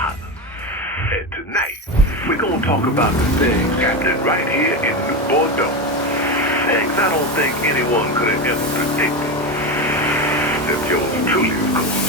holler. And tonight, we're gonna talk about the things happening right here in New Bordeaux. Things I don't think anyone could have ever predicted. Except yours truly, of course.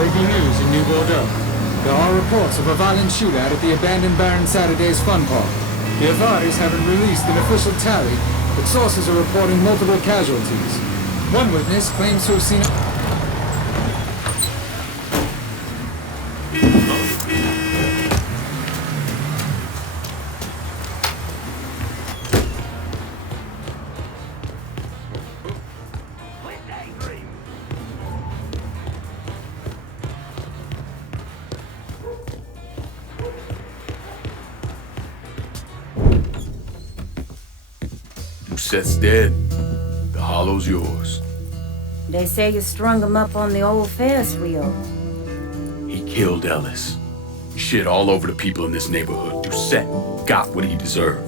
Breaking news in New Bordeaux. There are reports of a violent shootout at the abandoned Baron Saturday's fun park. The authorities haven't released an official tally, but sources are reporting multiple casualties. One witness claims to have seen... Set's dead. The hollow's yours. They say you strung him up on the old Ferris wheel. He killed Ellis. Shit all over the people in this neighborhood. Doucette got what he deserved.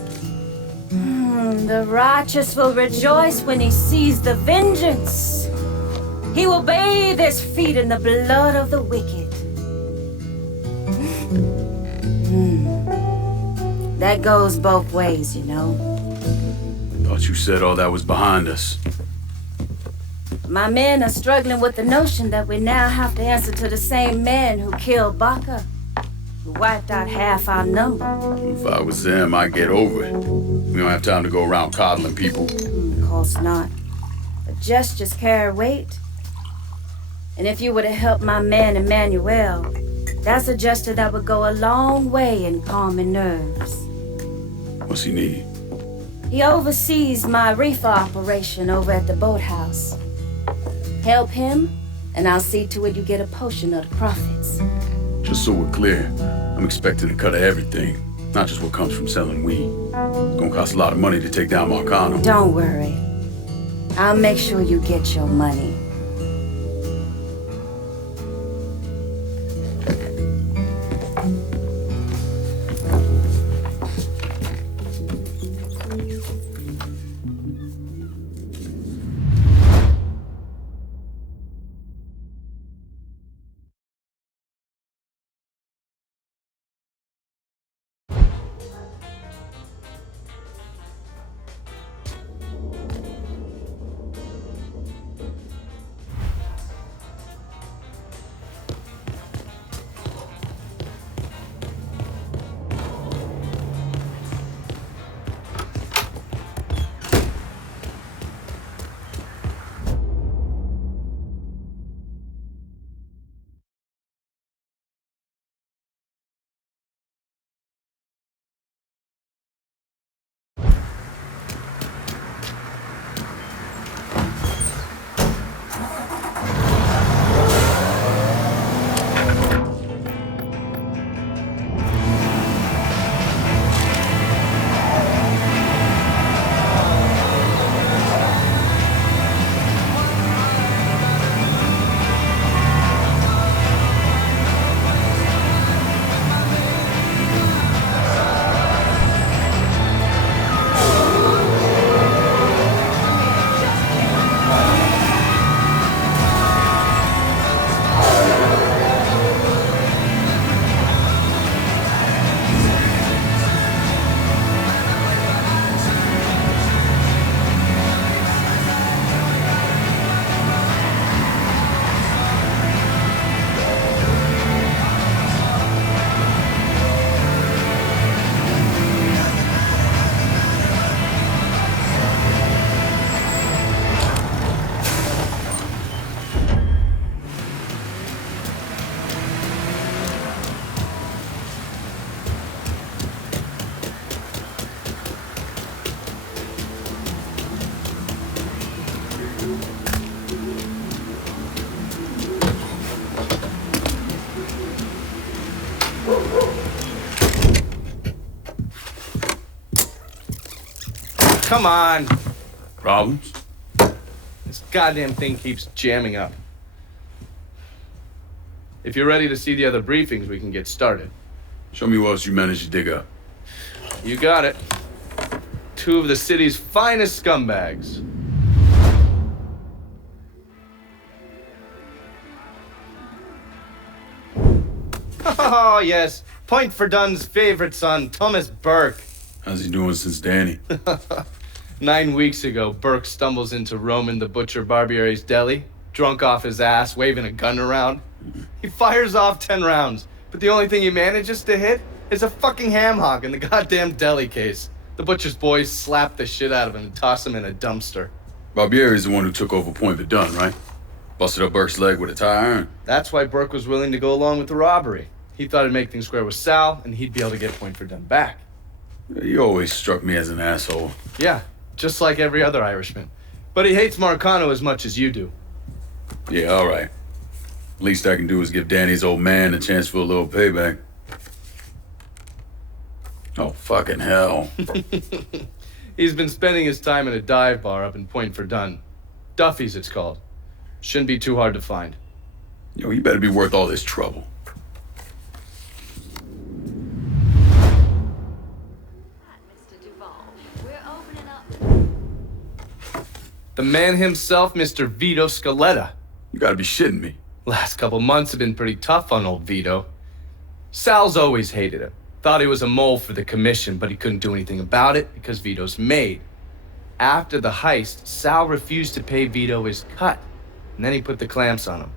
The righteous will rejoice when he sees the vengeance. He will bathe his feet in the blood of the wicked. That goes both ways, you know. Thought you said all that was behind us. My men are struggling with the notion that we now have to answer to the same man who killed Baca, who wiped out half our number. If I was them, I'd get over it. We don't have time to go around coddling people. Of course not. But gestures carry weight. And if you were to help my man Emmanuel, that's a gesture that would go a long way in calming nerves. What's he need? He oversees my reefer operation over at the boathouse. Help him, and I'll see to it you get a portion of the profits. Just so we're clear, I'm expecting a cut of everything, not just what comes from selling weed. It's gonna cost a lot of money to take down Marcano. Don't worry. I'll make sure you get your money. Come on. Problems? This goddamn thing keeps jamming up. If you're ready to see the other briefings, we can get started. Show me what else you managed to dig up. You got it. 2 of the city's finest scumbags. Oh, yes. Point for Dunn's favorite son, Thomas Burke. How's he doing since Danny? 9 weeks ago, Burke stumbles into Roman the Butcher Barbiere's deli, drunk off his ass, waving a gun around. He fires off 10 rounds, but the only thing he manages to hit is a fucking ham hock in the goddamn deli case. The butcher's boys slap the shit out of him and toss him in a dumpster. Barbiere's the one who took over Point Verdun, right? Busted up Burke's leg with a tire iron. That's why Burke was willing to go along with the robbery. He thought it'd make things square with Sal, and he'd be able to get Point Verdun back. You always struck me as an asshole. Yeah, just like every other Irishman. But he hates Marcano as much as you do. Yeah, all right. Least I can do is give Danny's old man a chance for a little payback. Oh, fucking hell. He's been spending his time in a dive bar up in Point Verdun. Duffy's, it's called. Shouldn't be too hard to find. Yo, you better be worth all this trouble. The man himself, Mr. Vito Scaletta. You gotta be shitting me. Last couple months have been pretty tough on old Vito. Sal's always hated him. Thought he was a mole for the commission, but he couldn't do anything about it because Vito's made. After the heist, Sal refused to pay Vito his cut, and then he put the clamps on him.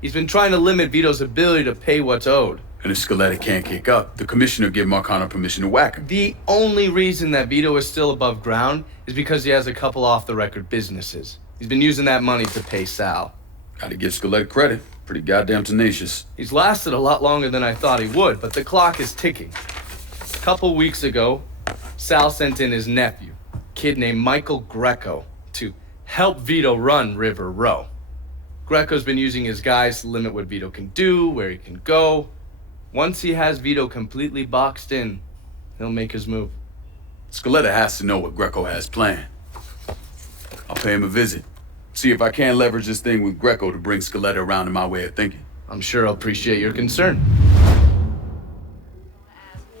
He's been trying to limit Vito's ability to pay what's owed. And if Scaletta can't kick up, the commissioner gave Marcano permission to whack him. The only reason that Vito is still above ground is because he has a couple off-the-record businesses. He's been using that money to pay Sal. Gotta give Scaletta credit. Pretty goddamn tenacious. He's lasted a lot longer than I thought he would, but the clock is ticking. A couple weeks ago, Sal sent in his nephew, a kid named Michael Greco, to help Vito run River Row. Greco's been using his guys to limit what Vito can do, where he can go. Once he has Vito completely boxed in, he'll make his move. Scaletta has to know what Greco has planned. I'll pay him a visit. See if I can't leverage this thing with Greco to bring Scaletta around to my way of thinking. I'm sure he'll appreciate your concern.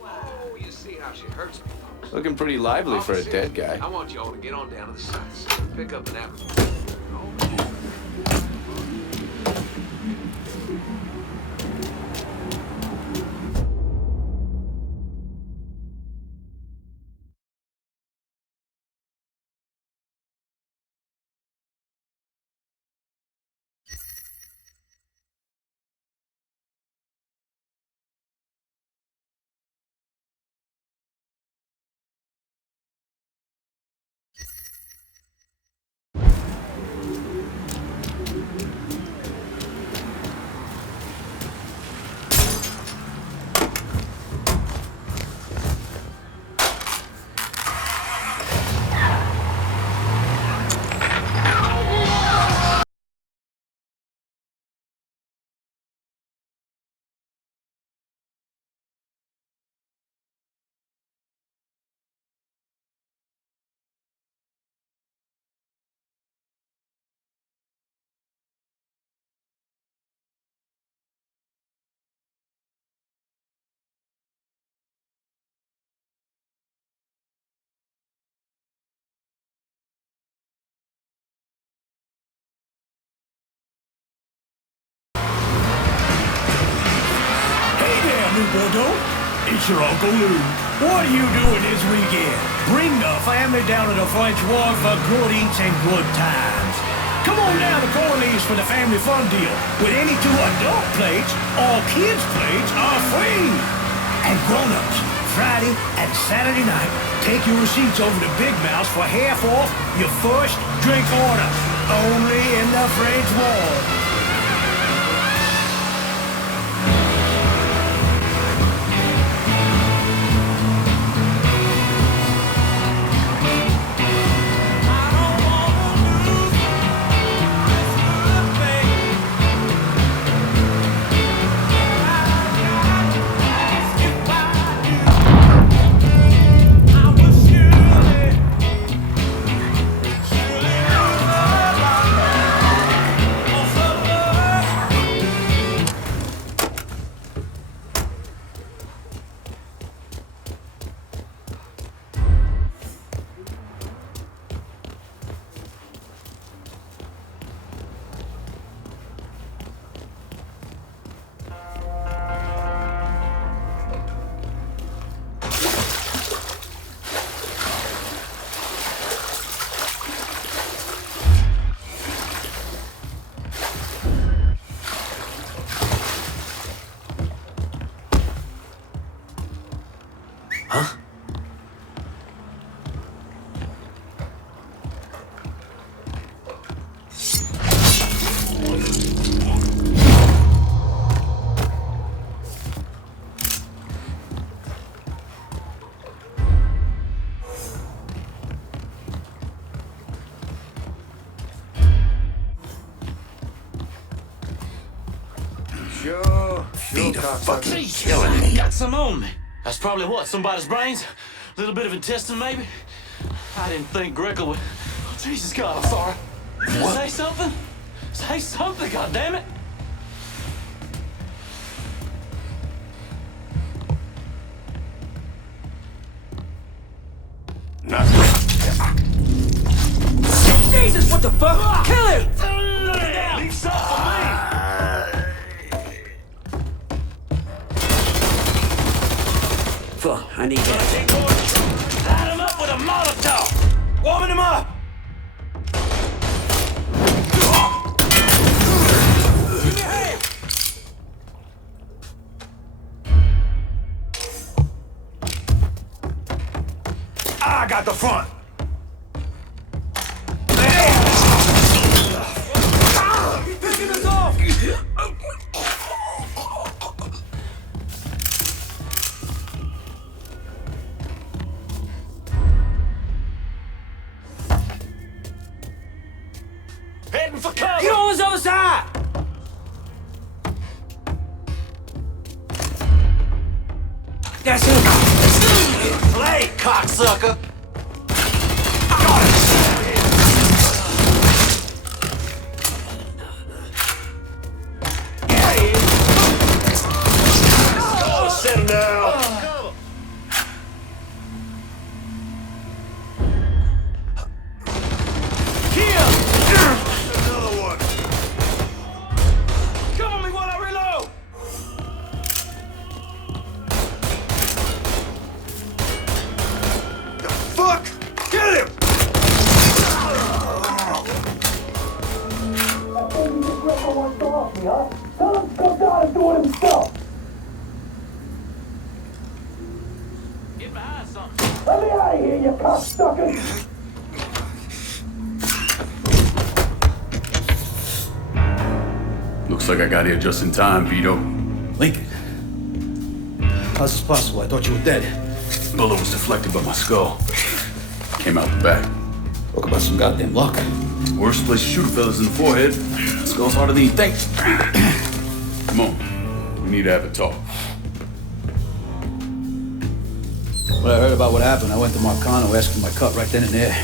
Oh, you see how she hurts me, folks. Looking pretty lively for a dead guy. I want y'all to get on down to the sites. Pick up an apple. Bordeaux? It's your Uncle Lou. What are you doing this weekend? Bring the family down to the French Wharf for good eats and good times. Come on down to Corley's for the family fun deal. With any 2 adult plates, all kids' plates are free. And grown-ups, Friday and Saturday night, take your receipts over to Big Mouse for half off your first drink order. Only in the French Wharf. Huh? Sure, Be the fucking killing me. Got some on me. That's probably what, somebody's brains? A little bit of intestine, maybe? I didn't think Greco would... Oh, Jesus God, I'm sorry. What? Say something? Say something, goddammit! Jesus, what the fuck? Kill him! Leave some for me! Fuck, I need that. Light him up with a Molotov! Warming him up! Give me a hand! I got the front. Picking us off! Heading for cover! Get on this other side! That's it. Play, cocksucker! Set him down! Another one. Cover me while I reload! The fuck? Get him! Get behind something. Let me out of here, you cocksucker! Looks like I got here just in time, Vito. Lincoln. How's this possible? I thought you were dead. Bullet was deflected by my skull. Came out the back. Talk about some goddamn luck. Worst place to shoot fellas in the forehead. Skull's harder than you think. Come on. We need to have a talk. When I heard about what happened, I went to Marcano, asked for my cut right then and there.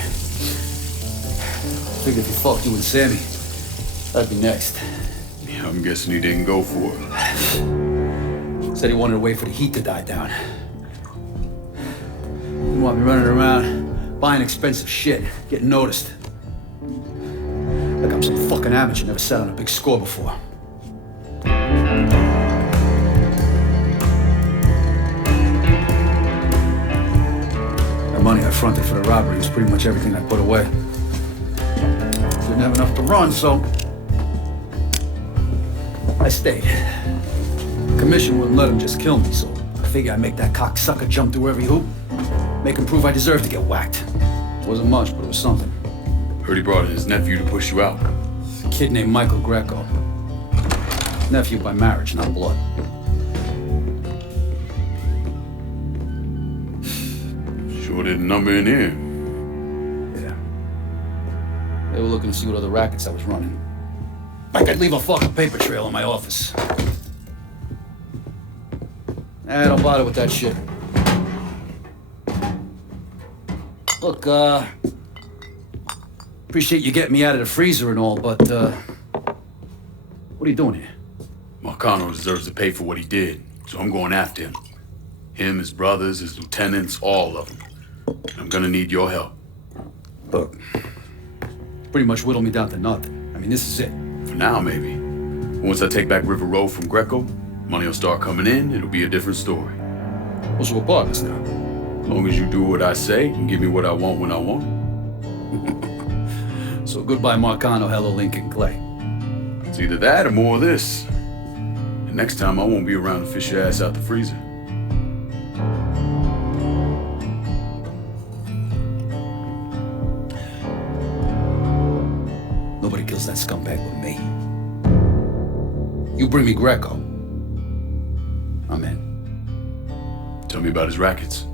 Figured if he fucked you and Sammy, I'd be next. Yeah, I'm guessing he didn't go for it. Said he wanted to wait for the heat to die down. Didn't want me running around, buying expensive shit, getting noticed. Like I'm some fucking amateur, never sat on a big score before. The money I fronted for the robbery was pretty much everything I put away. Didn't have enough to run, so I stayed. Commission wouldn't let him just kill me, so I figured I'd make that cocksucker jump through every hoop. Make him prove I deserve to get whacked. Wasn't much, but it was something. Heard he brought in his nephew to push you out. A kid named Michael Greco. Nephew by marriage, not blood. Sure didn't number in here. Yeah. They were looking to see what other rackets I was running. I could leave a fucking paper trail in my office. Don't bother with that shit. Look, appreciate you getting me out of the freezer and all, but, what are you doing here? Marcano deserves to pay for what he did, so I'm going after him. Him, his brothers, his lieutenants, all of them. I'm gonna need your help. Look, pretty much whittled me down to nothing. I mean, this is it. For now, maybe. Once I take back River Road from Greco, money will start coming in, it'll be a different story. What's we're partners now? As long as you do what I say and give me what I want when I want it. So goodbye Marcano, hello Lincoln Clay. It's either that or more of this. And next time I won't be around to fish your ass out the freezer. that scumbag with me. You bring me Greco, I'm in. Tell me about his rackets.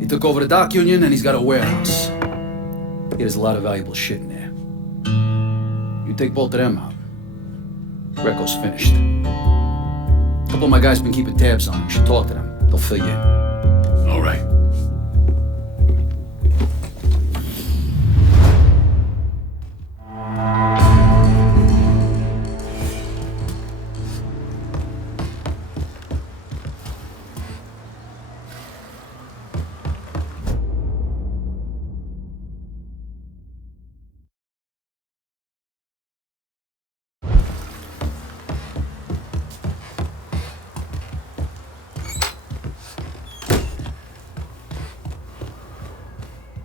He took over the dock union and he's got a warehouse. He has a lot of valuable shit in there. You take both of them out, Greco's finished. A couple of my guys been keeping tabs on him. You should talk to them. They'll fill you in. All right.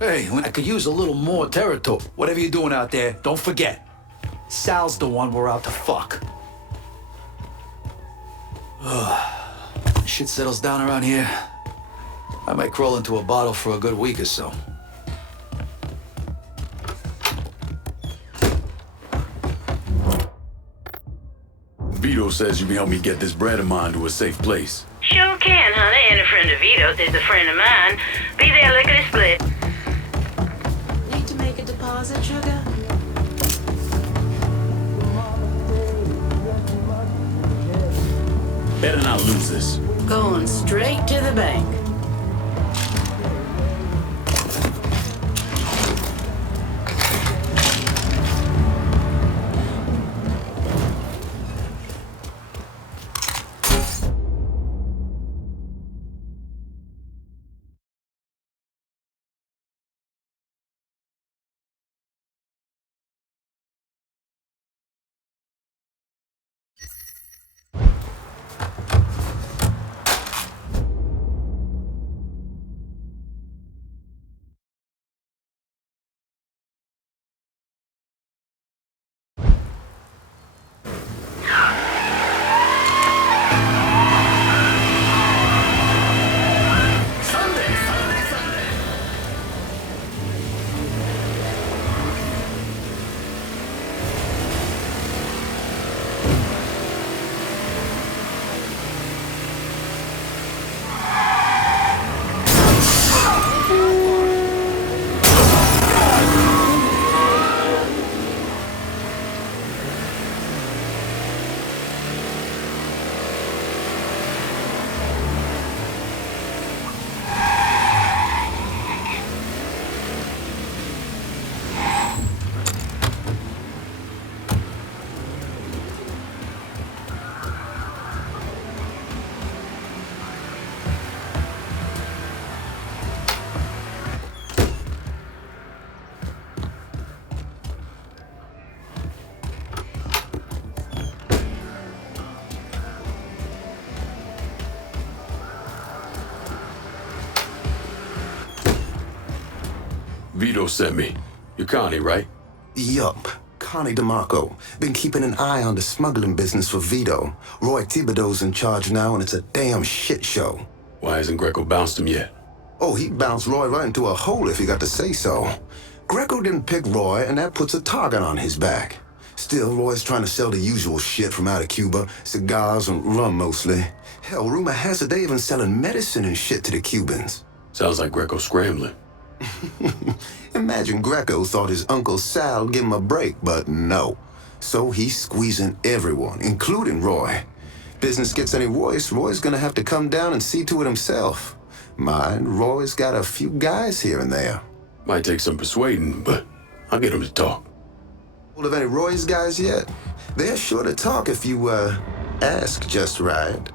Hey, I could use a little more territory. Whatever you're doing out there, don't forget. Sal's the one we're out to fuck. Shit settles down around here. I might crawl into a bottle for a good week or so. Vito says you can help me get this bread of mine to a safe place. Sure can, honey. And a friend of Vito's is a friend of mine. Be there lickety split. Need to make a deposit, sugar? Better not lose this. Going straight to the bank. Vito sent me. You're Connie, right? Yup. Connie DeMarco. Been keeping an eye on the smuggling business for Vito. Roy Thibodeau's in charge now, and it's a damn shit show. Why hasn't Greco bounced him yet? Oh, he bounced Roy right into a hole if he got to say so. Greco didn't pick Roy, and that puts a target on his back. Still, Roy's trying to sell the usual shit from out of Cuba. Cigars and rum, mostly. Hell, rumor has it they even selling medicine and shit to the Cubans. Sounds like Greco's scrambling. Imagine Greco thought his Uncle Sal would give him a break, but no. So he's squeezing everyone, including Roy. Business gets any worse, Roy's gonna have to come down and see to it himself. Mind, Roy's got a few guys here and there. Might take some persuading, but I'll get him to talk. Hold of any Roy's guys yet? They're sure to talk if you, ask just right.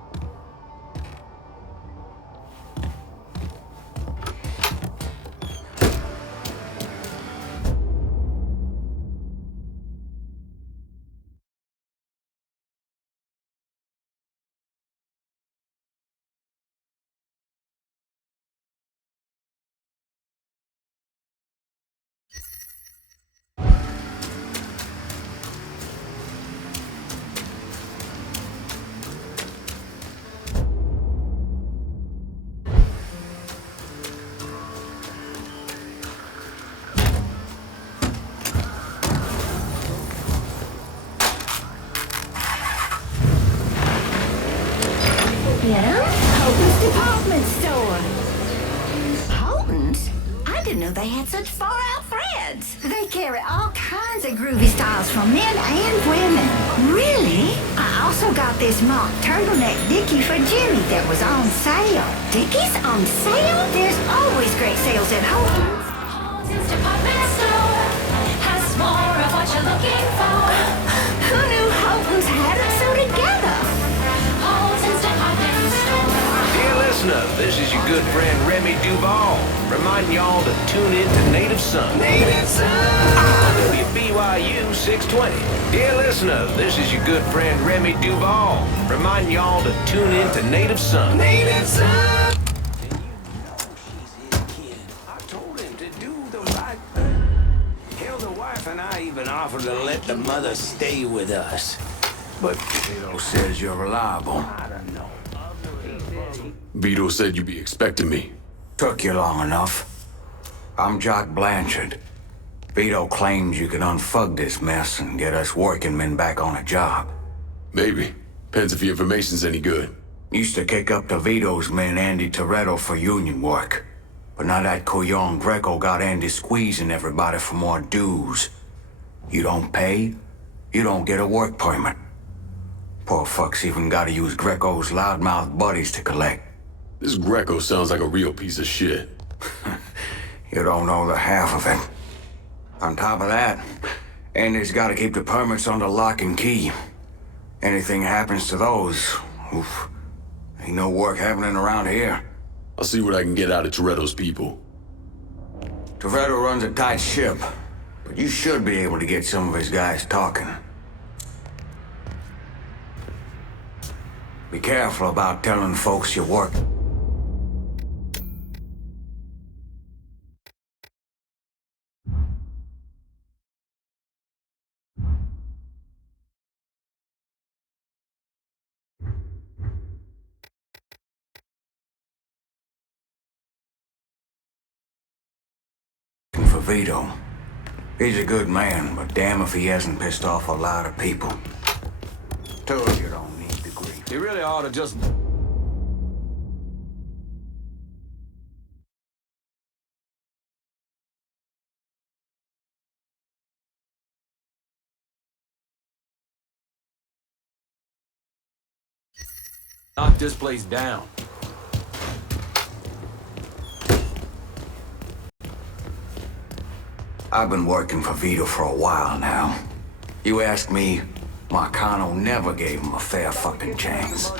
department store. Holton's? I didn't know they had such far-out friends. They carry all kinds of groovy styles for men and women. Really? I also got this mock turtleneck dickie for Jimmy that was on sale. Dickies on sale? There's always great sales at Holton's. Holton's department store has more of what you're looking for. Who knew Holton's had it so together? Holton's department store. Dear listener, this is your good friend Remy Duval, reminding y'all to tune in to Native Son. Native Son! WBYU 620. Dear listener, this is your good friend Remy Duval, reminding y'all to tune in to Native Son. Native Son! I told him to do the right thing. Hell, the wife and I even offered to let the mother stay with us. But Vito says you're reliable. I don't know. Vito said you'd be expecting me. Took you long enough. I'm Jock Blanchard. Vito claims you can unfug this mess and get us working men back on a job. Maybe. Depends if your information's any good. Used to kick up to Vito's men Andy Toretto for union work. But now that Couillon Greco got Andy squeezing everybody for more dues. You don't pay, you don't get a work permit. Poor fucks even gotta use Greco's loudmouth buddies to collect. This Greco sounds like a real piece of shit. You don't know the half of it. On top of that, Andy's gotta keep the permits under lock and key. Anything happens to those, oof, ain't no work happening around here. I'll see what I can get out of Toretto's people. Toretto runs a tight ship, but you should be able to get some of his guys talking. Be careful about telling folks you work. For Vito. He's a good man, but damn if he hasn't pissed off a lot of people. Told you don't need the grief. You really ought to just... Knock this place down. I've been working for Vito for a while now. You ask me, Marcano never gave him a fair fucking chance.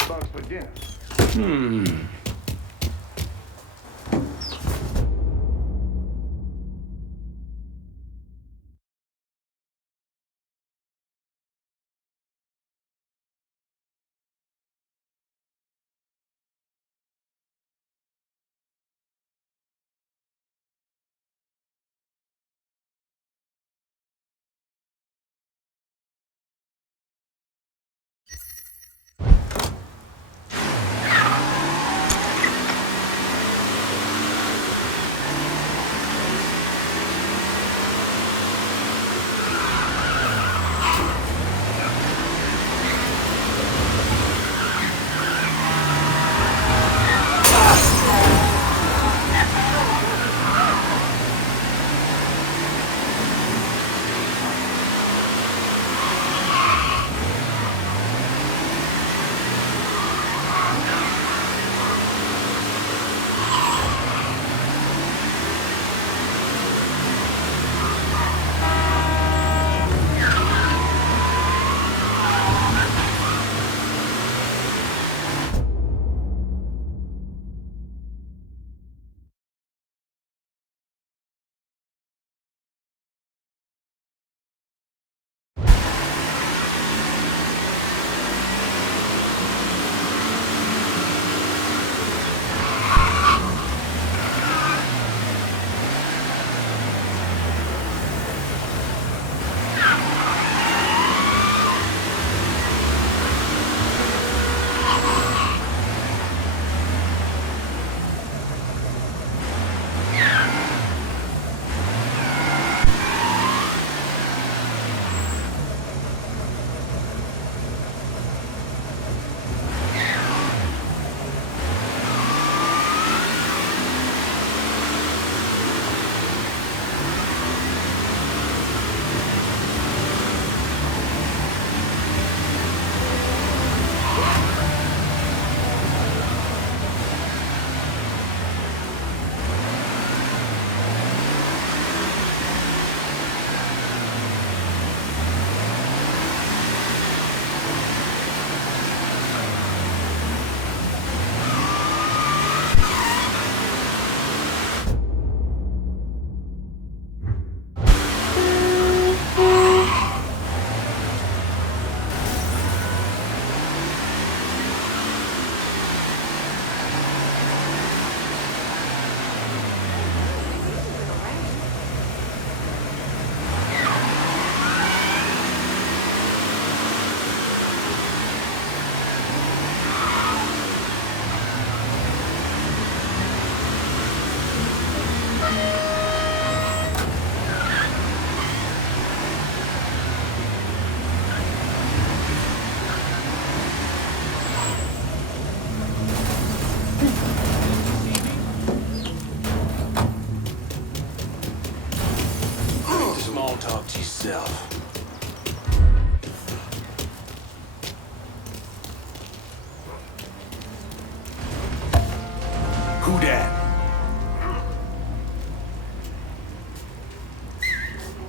that?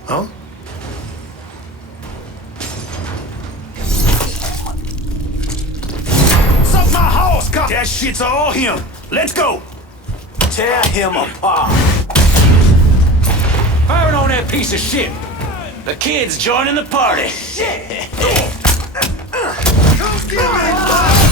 Huh? Suck my horse, cop! That shit's all him. Let's go! Tear him apart. Firing on that piece of shit. The kid's joining the party. Shit! Come give me